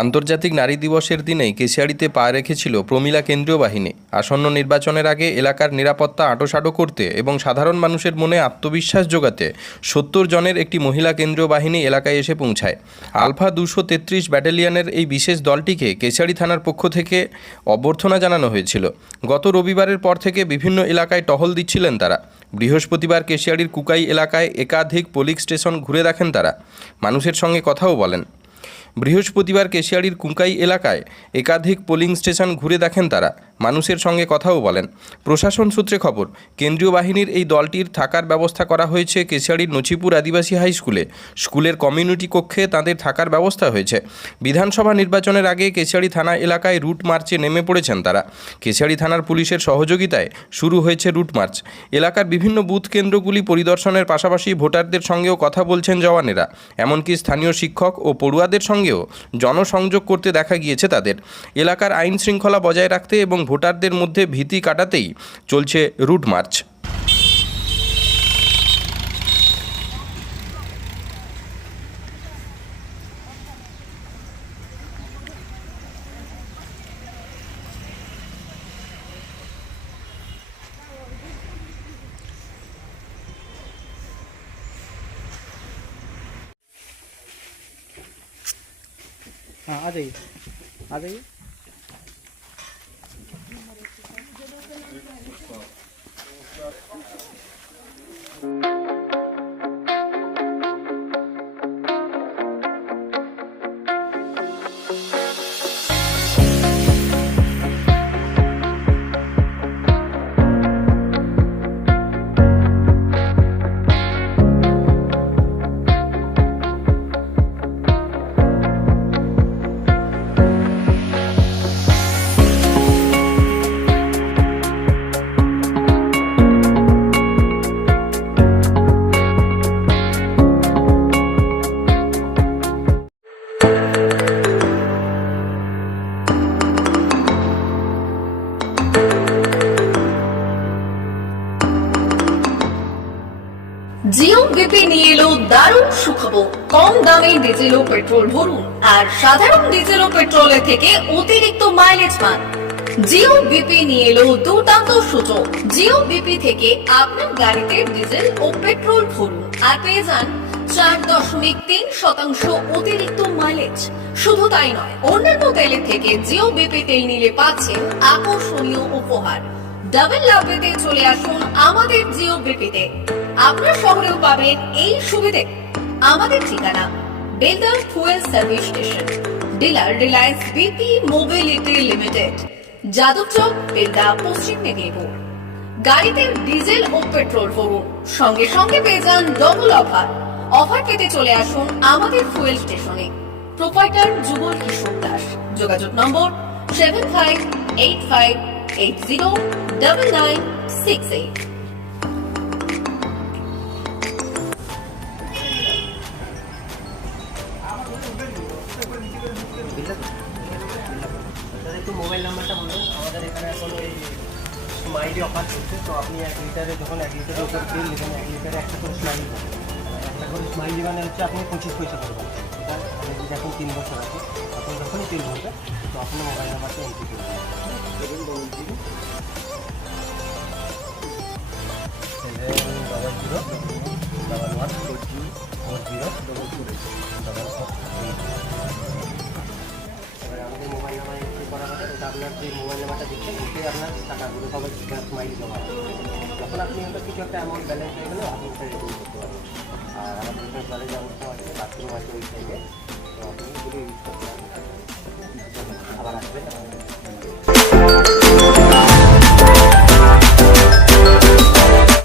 আন্তর্জাতিক নারী দিবসের দিনেই কেশিয়াড়িতে পা রেখেছিল প্রমীলা কেন্দ্রীয় বাহিনী। আসন্ন নির্বাচনের আগে এলাকার নিরাপত্তা আঁটোসাঁটো করতে এবং সাধারণ মানুষের মনে আত্মবিশ্বাস জোগাতে ৭০ জনের একটি মহিলা কেন্দ্রীয় বাহিনী এলাকায় এসে পৌঁছায়। আলফা ২৩৩ ব্যাটালিয়নের এই বিশেষ দলটিকে কেশিয়াড়ি থানার পক্ষ থেকে অভ্যর্থনা জানানো হয়েছিল। গত রবিবারের পর থেকে বিভিন্ন এলাকায় টহল দিচ্ছিলেন তারা। বৃহস্পতিবার কেশিয়াড়ির কুকাই এলাকায় একাধিক পুলিশ স্টেশন ঘুরে দেখেন তারা, মানুষের সঙ্গে কথাও বলেন। বৃহস্পতিবার কেশিয়াড়ির কুকাই এলাকায় একাধিক পোলিং স্টেশন ঘুরে দেখেন তারা, মানুষের সঙ্গে কথাও বলেন। প্রশাসন সূত্রে খবর, কেন্দ্রীয় বাহিনীর এই দলটির থাকার ব্যবস্থা করা হয়েছে কেশিয়াড়ির নছিপুর আদিবাসী হাই স্কুলে। স্কুলের কমিউনিটি কক্ষে তাদের থাকার ব্যবস্থা হয়েছে। বিধানসভা নির্বাচনের আগে কেশিয়াড়ি থানা এলাকায় রুট মার্চে নেমে পড়েছেন তারা। কেশিয়াড়ি থানার পুলিশের সহযোগিতায় শুরু হয়েছে রুট মার্চ। এলাকার বিভিন্ন বুথ কেন্দ্রগুলি পরিদর্শনের পাশাপাশি ভোটারদের সঙ্গেও কথা বলছেন জওয়ানেরা। এমনকি স্থানীয় শিক্ষক ও পড়ুয়াদের সঙ্গেও জনসংযোগ করতে দেখা গিয়েছে তাদের। এলাকার আইন শৃঙ্খলা বজায় রাখতে এবং ভোটারদের মধ্যে ভীতি কাটাতেই চলছে রুট মার্চ। हाँ आ जाइए आ जाइए। জিও বিপি নিয়ে এলো দারুণ সুখবর। কম দামে ডিজেল ও পেট্রোল ভরুন আর সাধারণ ডিজেল ও পেট্রোলের থেকে অতিরিক্ত মাইলেজ পান। জিও বিপি নিয়ে এলো দুর্দান্ত সূচক। জিও বিপি থেকে আপনার গাড়িতে ডিজেল ও পেট্রোল ভরুন আর পেয়ে যান 4.3% অতিরিক্ত মাইলেজ। শুধু তাই নয়, অন্যান্য তেলের থেকে জিও বিপি তেল নিলে পাচ্ছেন আকর্ষণীয় উপহার। ডাবল লাভ পেতে চলে আসুন আমাদের জিও বিপিতে। আপনার শহরেও পাবেন এই সুবিধে। আমাদের ঠিকানা Belda fuel service station, dealer Reliance BP mobility limited, Jadabchak, Belda, পশ্চিম মেদিনীপুর। গাড়িতে ডিজেল ও পেট্রোল ভরুন, সঙ্গে সঙ্গে পেয়ে যান ডবল অফার। অফার পেতে চলে আসুন আমাদের ফুয়েল স্টেশনে। প্রোপাইটার যুগল কিশোর দাস। যোগাযোগ নম্বর 7585809968। একটু মোবাইল নাম্বারটা বলুন। আমাদের এখানে এখন ওই স্মাইলি অফার চলছে, তো আপনি 1 লিটারে যখন 1 লিটারের উপর তেল নেবেন 1 লিটারে একটা করে স্মাইলি পাবেন। একটা করে স্মাইলি মানে হচ্ছে আপনি 25 পয়সা পাবেন। এটা আপনি যদি এখন 3 বছর আছে, তখন যখনই তেল ভরবে তো আপনি মোবাইল নাম্বারটা এন্ট্রি করবেন। 700404044 মোবাইল নাম্বার এন্ট্রি করা হবে। ওটা আপনার যে মোবাইল নাম্বারটা দিচ্ছেন ওতে আপনার টাকাগুলো সবাই স্মাইলি জমা হবে। যখন আপনি ওটা কিছু একটা অ্যামাউন্ট ব্যালেন্স হয়ে গেলে আপনি ওটা রিডিম করতে পারবেন। আর আমাদের এখানে জলের ব্যবস্থা আছে, বাথরুম আছে ওই সাইডে, তো আপনি এগুলো ইউজ করতে পারবেন। আবার আসবেন।